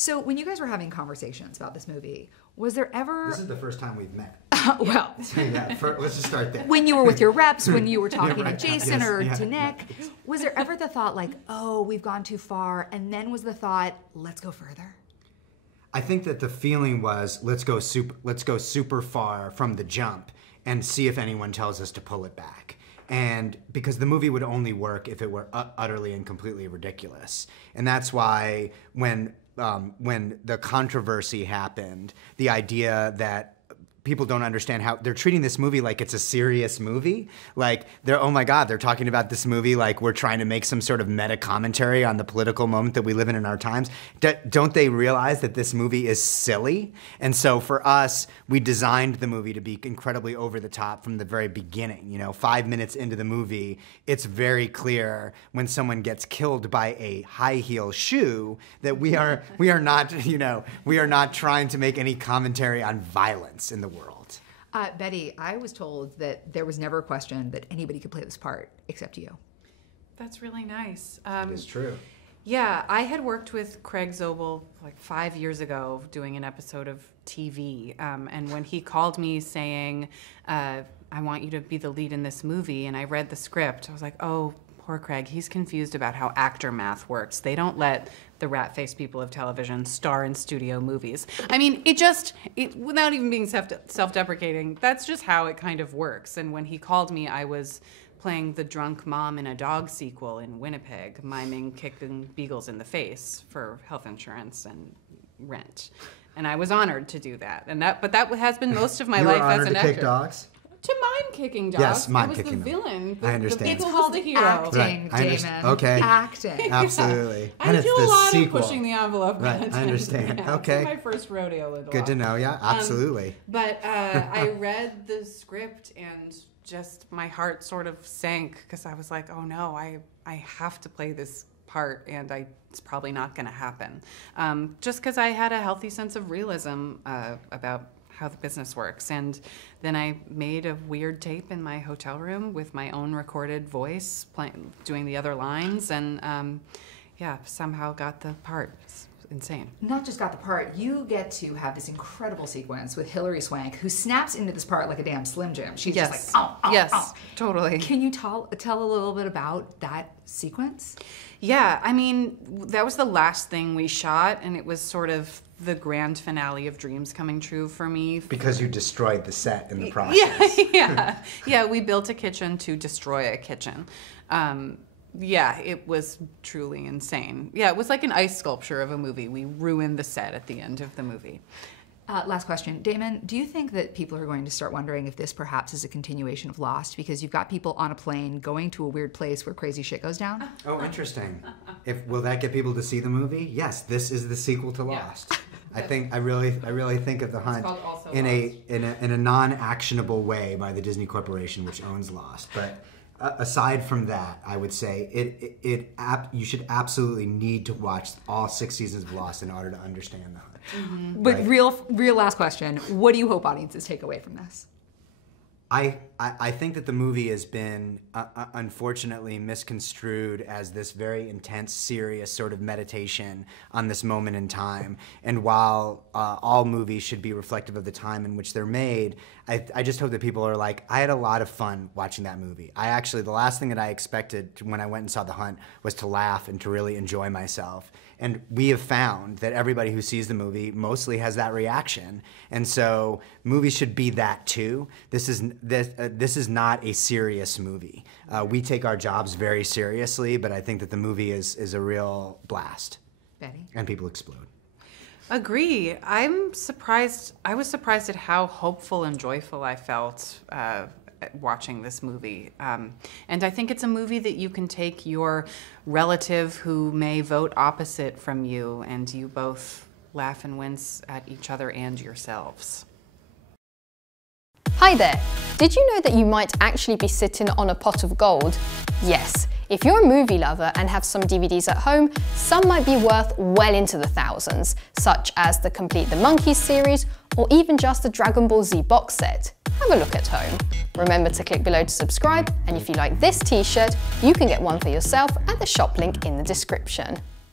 So when you guys were having conversations about this movie, was there ever... This is the first time we've met. Well... Let's just start there. When you were with your reps, when you were talking right. to Jason or to Nick, was there ever the thought like, oh, we've gone too far, and then was the thought, let's go further? I think that the feeling was, let's go super far from the jump and see if anyone tells us to pull it back. And because the movie would only work if it were utterly and completely ridiculous. And that's why when the controversy happened, the idea that people don't understand how they're treating this movie like it's a serious movie. Like, oh my God, they're talking about this movie like we're trying to make some sort of meta commentary on the political moment that we live in our times. Don't they realize that this movie is silly? And so for us, we designed the movie to be incredibly over the top from the very beginning. You know, 5 minutes into the movie, it's very clear when someone gets killed by a high heel shoe that we are not, you know, we are not trying to make any commentary on violence in the world. Betty, I was told that there was never a question that anybody could play this part except you. That's really nice. It is true. Yeah, I had worked with Craig Zobel like 5 years ago doing an episode of TV. And when he called me saying, I want you to be the lead in this movie, and I read the script, I was like, oh, poor Craig. He's confused about how actor math works. They don't let the rat-faced people of television star in studio movies. I mean, without even being self-deprecating, that's just how it kind of works. And when he called me, I was playing the drunk mom in a dog sequel in Winnipeg, miming kicking beagles in the face for health insurance and rent. And I was honored to do that. But that has been most of my life as an actor. You were honored to kick dogs? To mime kicking dogs. Yes, mime kicking. I was the villain. I understand. The It's beagle called was the hero. acting, Right. Damon. Okay. Acting. Absolutely. I And it's do the a lot sequel. of pushing the envelope. Right, content. I understand. Yeah, Okay. It's my first rodeo with Good to know, yeah, absolutely. But I read the script and just my heart sort of sank because I was like, oh no, I have to play this part and it's probably not going to happen. Just because I had a healthy sense of realism about how the business works. And then I made a weird tape in my hotel room with my own recorded voice doing the other lines, and somehow got the part. It's insane. Not just got the part, you get to have this incredible sequence with Hilary Swank, who snaps into this part like a damn Slim Jim. She's just like, yes, totally. Can you tell a little bit about that sequence? Yeah, I mean, that was the last thing we shot, and it was sort of the grand finale of dreams coming true for me. Because you destroyed the set in the process. Yeah, we built a kitchen to destroy a kitchen. Yeah, it was truly insane. Yeah, it was like an ice sculpture of a movie. We ruined the set at the end of the movie. Last question. Damon, do you think that people are going to start wondering if this perhaps is a continuation of Lost? Because you've got people on a plane going to a weird place where crazy shit goes down? Oh, interesting. Will that get people to see the movie? Yes, this is the sequel to Lost. I really think of The Hunt in a non-actionable way by the Disney Corporation, which owns Lost. But aside from that, I would say you should absolutely need to watch all 6 seasons of Lost in order to understand The Hunt. Mm-hmm. But right. real last question. What do you hope audiences take away from this? I think that the movie has been unfortunately misconstrued as this very intense, serious sort of meditation on this moment in time. And while all movies should be reflective of the time in which they're made, I just hope that people are like, I had a lot of fun watching that movie. The last thing that I expected when I went and saw The Hunt was to laugh and to really enjoy myself. And we have found that everybody who sees the movie mostly has that reaction. And so movies should be that too. This is not a serious movie. We take our jobs very seriously, but I think that the movie is a real blast. Betty? And people explode. Agree. I was surprised at how hopeful and joyful I felt watching this movie. And I think it's a movie that you can take your relative who may vote opposite from you, and you both laugh and wince at each other and yourselves. Hi there! Did you know that you might actually be sitting on a pot of gold? Yes. If you're a movie lover and have some DVDs at home, some might be worth well into the thousands, such as the Complete the Monkeys series, or even just the Dragon Ball Z box set. Have a look at home. Remember to click below to subscribe, and if you like this t-shirt, you can get one for yourself at the shop link in the description.